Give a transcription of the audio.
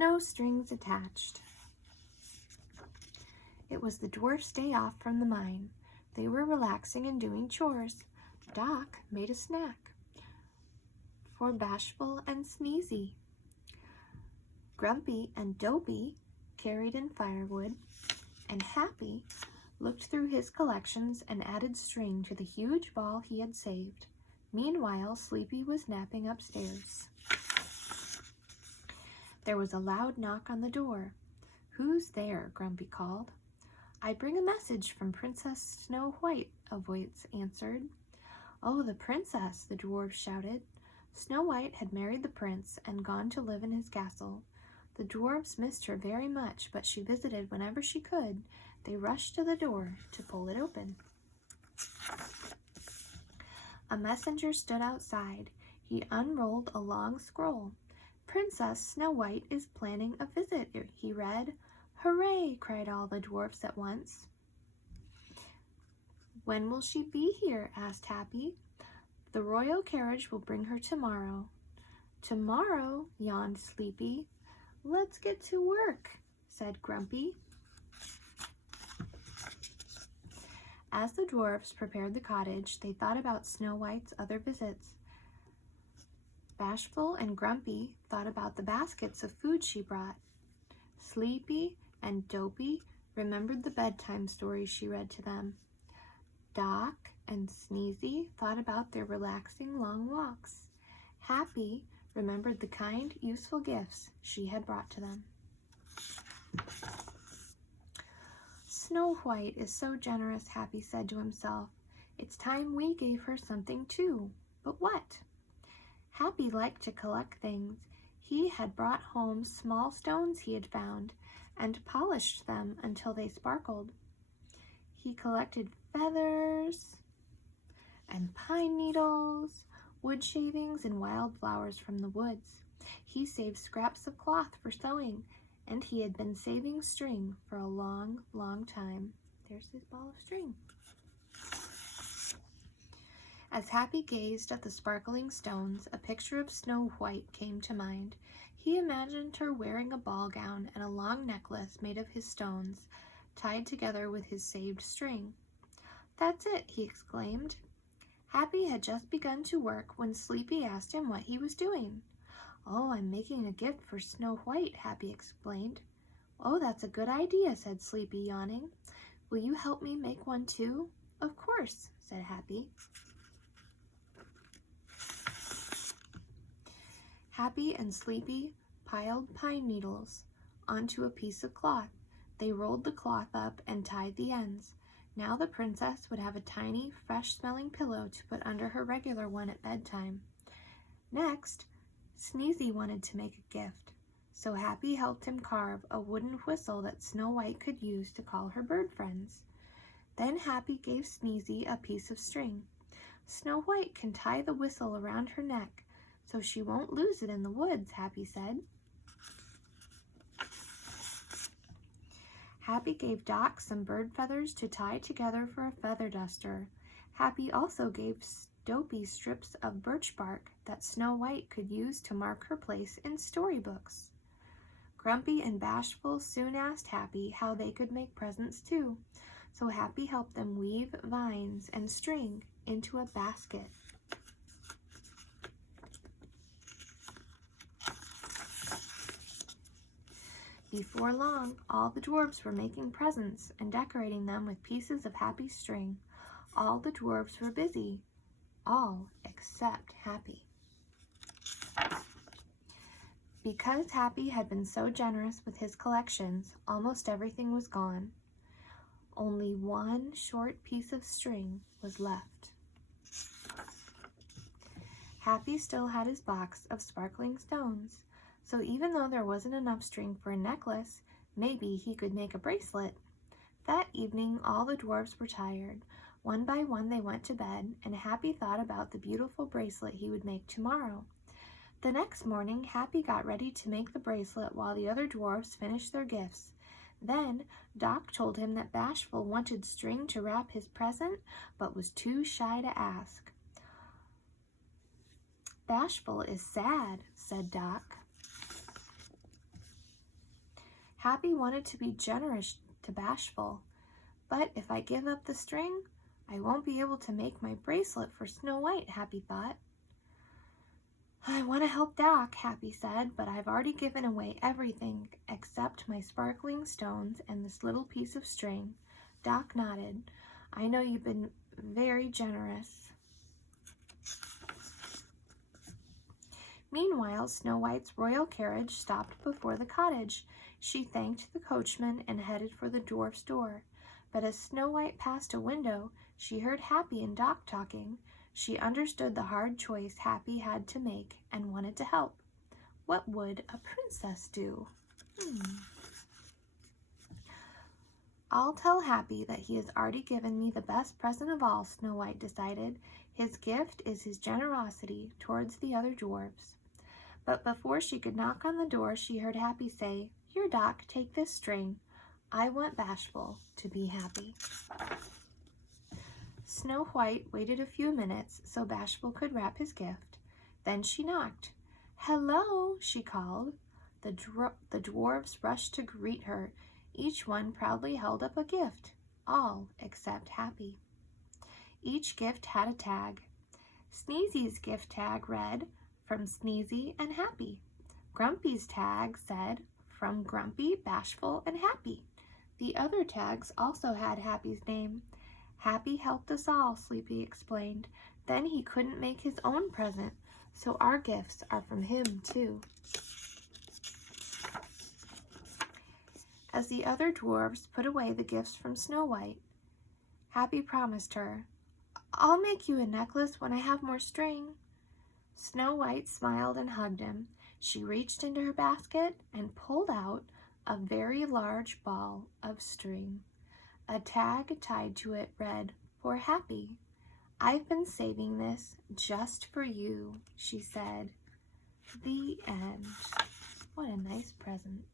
no strings attached. It was the dwarfs' day off from the mine. They were relaxing and doing chores. Doc made a snack for Bashful and Sneezy. Grumpy and Dopey carried in firewood, and Happy looked through his collections and added string to the huge ball he had saved. Meanwhile, Sleepy was napping upstairs. There was a loud knock on the door. "Who's there?" Grumpy called. "I bring a message from Princess Snow White," a voice answered. "Oh, the princess!" the dwarves shouted. Snow White had married the prince and gone to live in his castle. The dwarves missed her very much, but she visited whenever she could. They rushed to the door to pull it open. A messenger stood outside. He unrolled a long scroll. "Princess Snow White is planning a visit," he read. "Hooray!" cried all the dwarfs at once. "When will she be here?" asked Happy. "The royal carriage will bring her tomorrow." "Tomorrow?" yawned Sleepy. "Let's get to work," said Grumpy. As the dwarfs prepared the cottage, they thought about Snow White's other visits. Bashful and Grumpy thought about the baskets of food she brought. Sleepy and Dopey remembered the bedtime stories she read to them. Doc and Sneezy thought about their relaxing long walks. Happy remembered the kind, useful gifts she had brought to them. "Snow White is so generous," Happy said to himself. "It's time we gave her something too. But what?" Happy liked to collect things. He had brought home small stones he had found and polished them until they sparkled. He collected feathers and pine needles, wood shavings, and wild flowers from the woods. He saved scraps of cloth for sewing, and he had been saving string for a long, long time. There's his ball of string. As Happy gazed at the sparkling stones, a picture of Snow White came to mind. He imagined her wearing a ball gown and a long necklace made of his stones, tied together with his saved string. "That's it," he exclaimed. Happy had just begun to work when Sleepy asked him what he was doing. "Oh, I'm making a gift for Snow White," Happy explained. "Oh, that's a good idea," said Sleepy, yawning. "Will you help me make one too?" "Of course," said Happy. Happy and Sleepy piled pine needles onto a piece of cloth. They rolled the cloth up and tied the ends. Now the princess would have a tiny, fresh-smelling pillow to put under her regular one at bedtime. Next, Sneezy wanted to make a gift, so Happy helped him carve a wooden whistle that Snow White could use to call her bird friends. Then Happy gave Sneezy a piece of string. "Snow White can tie the whistle around her neck, so she won't lose it in the woods," Happy said. Happy gave Doc some bird feathers to tie together for a feather duster. Happy also gave Dopey strips of birch bark that Snow White could use to mark her place in storybooks. Grumpy and Bashful soon asked Happy how they could make presents too, so Happy helped them weave vines and string into a basket. Before long, all the dwarves were making presents and decorating them with pieces of Happy string. All the dwarves were busy. All except Happy. Because Happy had been so generous with his collections, almost everything was gone. Only one short piece of string was left. Happy still had his box of sparkling stones, so even though there wasn't enough string for a necklace, maybe he could make a bracelet. That evening, all the dwarfs were tired. One by one they went to bed, and Happy thought about the beautiful bracelet he would make tomorrow. The next morning, Happy got ready to make the bracelet while the other dwarfs finished their gifts. Then, Doc told him that Bashful wanted string to wrap his present, but was too shy to ask. "Bashful is sad," said Doc. Happy wanted to be generous to Bashful. But if I give up the string, I won't be able to make my bracelet for Snow White, Happy thought. I want to help Doc, Happy said, but I've already given away everything except my sparkling stones and this little piece of string. Doc nodded. I know you've been very generous. Meanwhile, Snow White's royal carriage stopped before the cottage. She thanked the coachman and headed for the dwarf's door. But as Snow White passed a window, she heard Happy and Doc talking. She understood the hard choice Happy had to make and wanted to help. What would a princess do? I'll tell Happy that he has already given me the best present of all, Snow White decided. His gift is his generosity towards the other dwarves. But before she could knock on the door, she heard Happy say, Here, Doc, take this string. I want Bashful to be happy. Snow White waited a few minutes so Bashful could wrap his gift. Then she knocked. Hello, she called. The dwarves rushed to greet her. Each one proudly held up a gift, all except Happy. Each gift had a tag. Sneezy's gift tag read, From Sneezy and Happy. Grumpy's tag said, From Grumpy, Bashful, and Happy. The other tags also had Happy's name. Happy helped us all, Sleepy explained. Then he couldn't make his own present, so our gifts are from him, too. As the other dwarves put away the gifts from Snow White, Happy promised her, I'll make you a necklace when I have more string. Snow White smiled and hugged him. She reached into her basket and pulled out a very large ball of string. A tag tied to it read, For Happy. I've been saving this just for you, she said. The end. What a nice present.